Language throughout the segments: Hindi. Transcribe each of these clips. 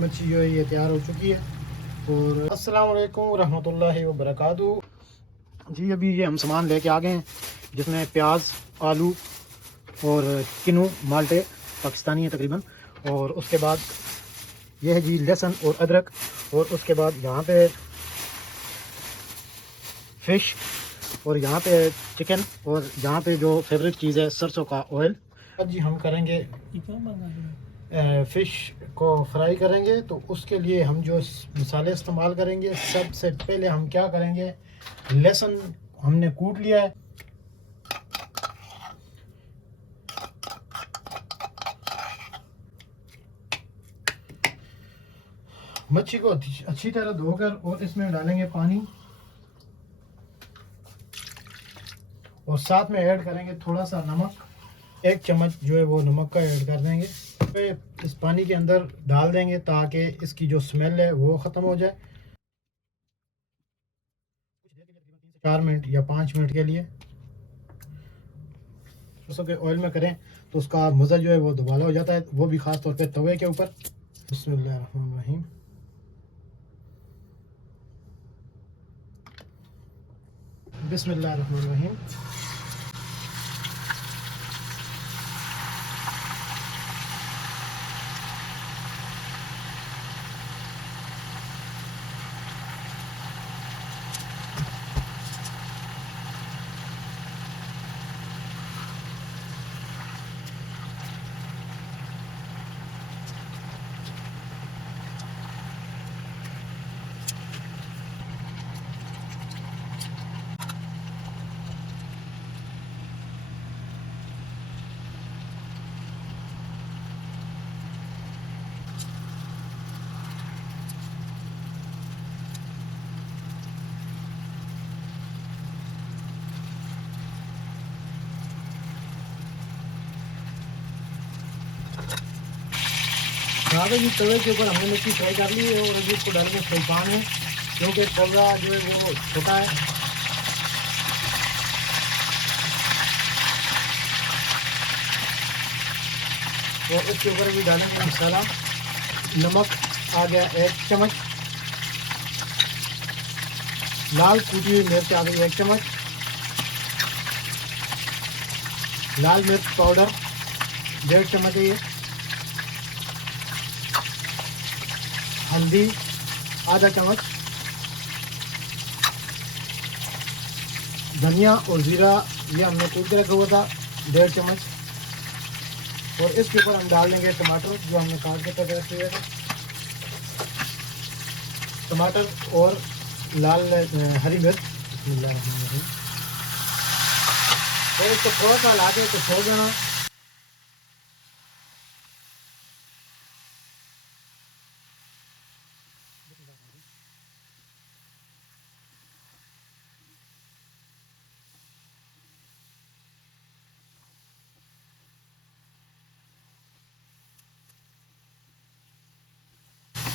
मच्छी जो है ये तैयार हो चुकी है। और अस्सलाम वालेकुम रहमतुल्लाहि व बरकातुहू। जी अभी ये हम सामान लेके आ गए हैं जिसमें प्याज, आलू और किनू माल्टे पाकिस्तानी है तकरीबन। और उसके बाद ये है जी लहसुन और अदरक। और उसके बाद यहाँ पे फ़िश और यहाँ पे चिकन और यहाँ पे जो फेवरेट चीज़ है सरसों का ऑयल। अब जी हम करेंगे फ़िश को फ्राई करेंगे, तो उसके लिए हम जो मसाले इस्तेमाल करेंगे, सबसे पहले हम क्या करेंगे, लहसुन हमने कूट लिया है। मच्छी को अच्छी तरह धोकर और इसमें डालेंगे पानी और साथ में ऐड करेंगे थोड़ा सा नमक। 1 चम्मच जो है वो नमक का ऐड कर देंगे। तो इस पानी के अंदर डाल देंगे ताकि इसकी जो स्मेल है वो ख़त्म हो जाए। 4 मिनट या 5 मिनट के लिए सरसों के ऑयल में करें तो उसका मज़ा जो है वो दुबाला हो जाता है, वो भी ख़ास तौर पे तवे के ऊपर। बिस्मिल्लाहिर्रहमानिर्रहीम। बिस्मिल्लाहिर्रहमानिर्रहीम। जी तवे के ऊपर हमने मिर्ची फ्राई कर ली है और अभी इसको डालेंगे फ्राई पैन में, क्योंकि तवा जो है वो छोटा है। और इसके ऊपर भी डालेंगे मसाला। नमक आ गया 1 चम्मच, लाल कूटी हुई मिर्च आ गई 1 चम्मच, लाल मिर्च पाउडर 1.5 चम्मच है ये, हल्दी आधा चम्मच, धनिया और ज़ीरा ये हमने कूट के रखा हुआ था 1.5 चम्मच। और इसके ऊपर हम डाल देंगे टमाटर जो हमने काट के तक रखे हुए थे, टमाटर और लाल हरी मिर्च। और इसको थोड़ा सा ला के तो छोड़ देना।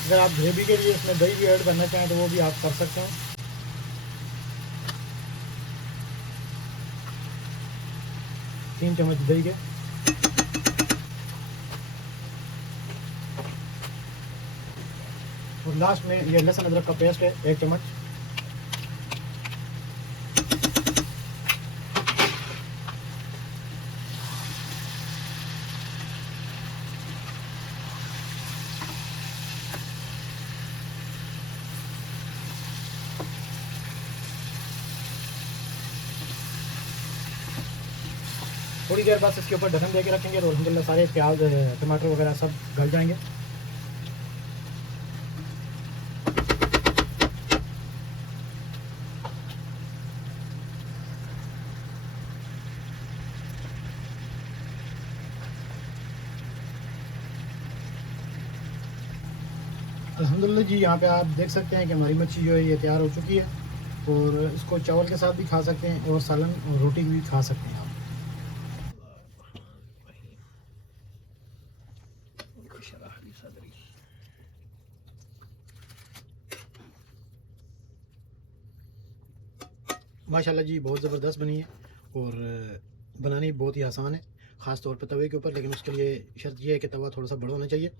अगर आप ग्रेवी के लिए इसमें दही भी ऐड करना चाहें तो वो भी आप कर सकते हैं। 3 चम्मच दही के। और लास्ट में ये लहसुन अदरक का पेस्ट है 1 चम्मच। थोड़ी देर बाद इसके ऊपर ढक्कन दे के रखेंगे तो अल्हम्दुलिल्लाह सारे प्याज टमाटर वगैरह सब गल जाएंगे। अल्हम्दुलिल्लाह जी यहाँ पे आप देख सकते हैं कि हमारी मच्छी जो है ये तैयार हो चुकी है। और इसको चावल के साथ भी खा सकते हैं और सालन और रोटी भी खा सकते हैं आप। माशाल्लाह जी बहुत ज़बरदस्त बनी है और बनानी बहुत ही आसान है। ख़ास तौर पर तवे के ऊपर, लेकिन उसके लिए शर्त यह है कि तवा थोड़ा सा बड़ा होना चाहिए।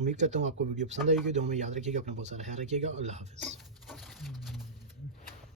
उम्मीद करता हूँ आपको वीडियो पसंद आएगी। दुआ में याद रखिएगा, अपना बहुत सारा ख्याल रखिएगा। अल्लाह हाफ़िज़।